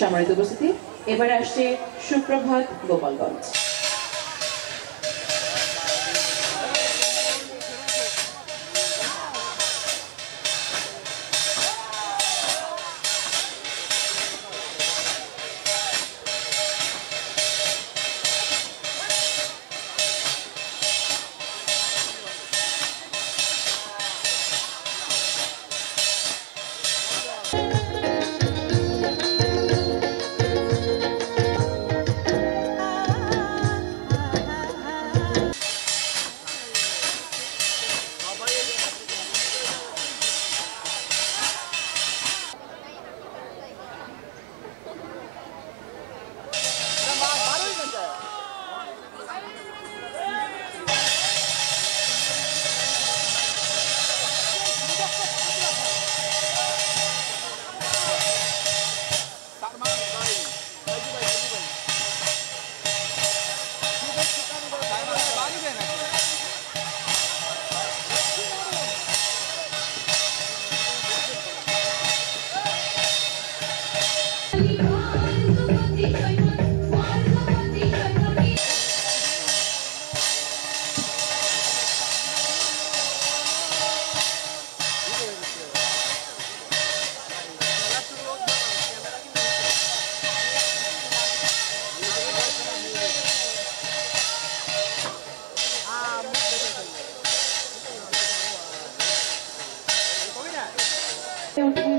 সম্মানিত উপস্থিতি, এবারে আসছে সুপ্রভাত গোপালগঞ্জ।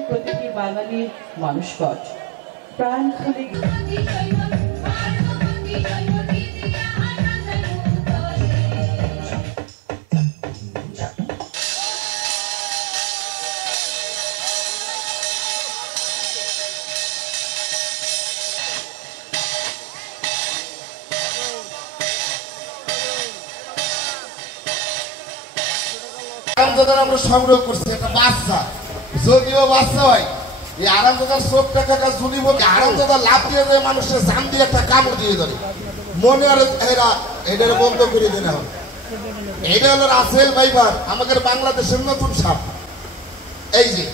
প্রতিটি বাঙালির মানুষপট প্রাণ খুলে আমরা সংগ্রহ করছি একটা বাচ্চা, যদিও বাচ্চা হয় এই আরামদাদার চোখটা কাকা জুলি বলতে আরামদাদা লাভ দিয়ে দেয়, মানুষের জান দিয়ে একটা কামড় দিয়ে ধরে মনে আর এরা এটার বন্ধ করে দেওয়া হবে। এটা হলো রাসেল ভাইবার, আমাদের বাংলাদেশের নতুন সাপ। এই যে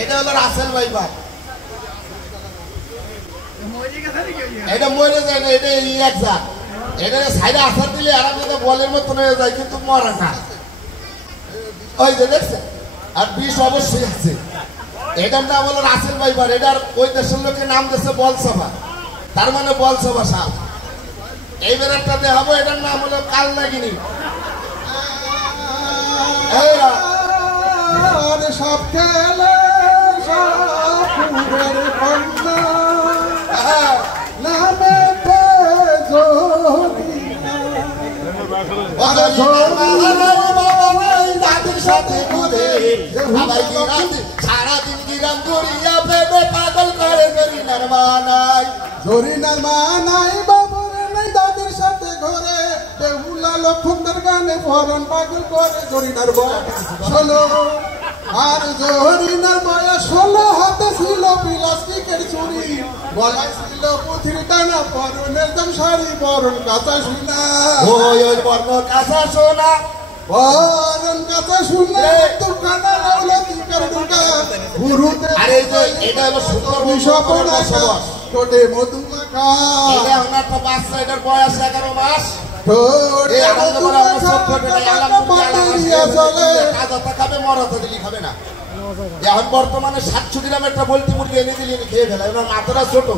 এটা হলো রাসেল ভাইবার, এটা মরে যায় না, এটা এক জাত। এটা সাইডে আসার দিলে আরামদাদা বলের মতন হয়ে যায়, কিন্তু মরা না। ওই যে দেখছেন, আর বিষ অবশ্যই আছে। এটার নাম হলো রাসেল ভাইবার। এটার ওই দেশের লোকের নাম দিয়েছে বলসভা, তার মানে বলসভা সাপ। এইবার একটা দেখাবো, এটার নাম হলো কালনাগিনী। সব খেলে সারাদিন গিরাম ঘুরিয়া পেটে পাগল করে জরিনার মানাই, জরিনার মানাই বাবুর নাই দাদির সাথে ঘরে বেহুলা লক্ষণদের গানে ফরন পাগল করে জরিনার বয়স 16 আর জরিনার বয়স 16 হাতে ছিল প্লাস্টিকের চুরি, গলায় ছিল পুঁথির টানা, পরনের দাম শাড়ি, বরণ কাঁচা সোনা। ওই বর্ণ কাঁচা সোনা, বরণ কাঁচা সোনা, দোকানা রাউলা তিনকার ঢুকা গুরুতে। আরে এটা হলো সুন্দর বিষপনা টোটে মধু মাখা। এটা ওনার তো বাচ্চা, এটার বয়স 11 মাস। এখন বর্তমানে 700 গ্রাম একটা বলতি মুরগি এনে দিলে খেয়ে ফেলে। ওনার মাথাটা ছোট,